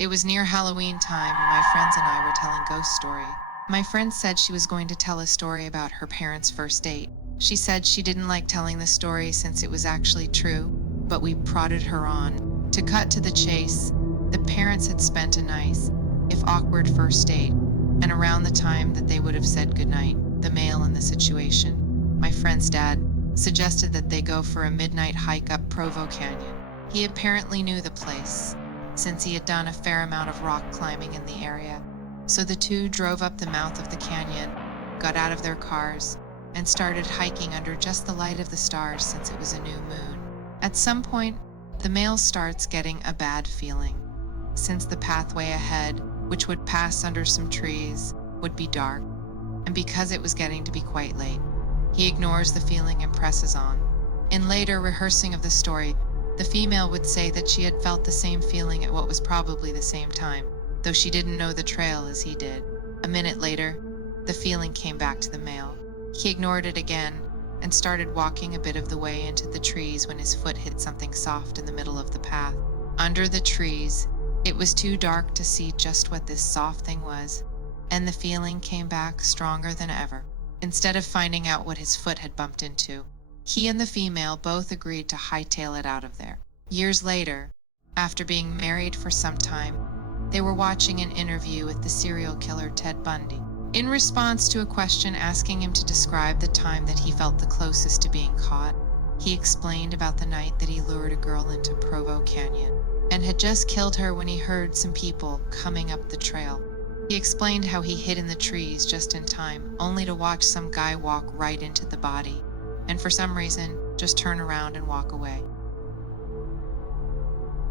It was near Halloween time, and my friends and I were telling ghost story. My friend said she was going to tell a story about her parents' first date. She said she didn't like telling the story since it was actually true, but we prodded her on. To cut to the chase, the parents had spent a nice, if awkward, first date, and around the time that they would have said goodnight, the male in the situation, my friend's dad, suggested that they go for a midnight hike up Provo Canyon. He apparently knew the place, since he had done a fair amount of rock climbing in the area. So the two drove up the mouth of the canyon, got out of their cars, and started hiking under just the light of the stars since it was a new moon. At some point, the male starts getting a bad feeling, since the pathway ahead, which would pass under some trees, would be dark, and because it was getting to be quite late. He ignores the feeling and presses on. In later rehearsing of the story, the female would say that she had felt the same feeling at what was probably the same time, though she didn't know the trail as he did. A minute later, the feeling came back to the male. He ignored it again and started walking a bit of the way into the trees when his foot hit something soft in the middle of the path. Under the trees, it was too dark to see just what this soft thing was, and the feeling came back stronger than ever. Instead of finding out what his foot had bumped into, he and the female both agreed to hightail it out of there. Years later, after being married for some time, they were watching an interview with the serial killer Ted Bundy. In response to a question asking him to describe the time that he felt the closest to being caught, he explained about the night that he lured a girl into Provo Canyon and had just killed her when he heard some people coming up the trail. He explained how he hid in the trees just in time, only to watch some guy walk right into the body, and for some reason, just turn around and walk away.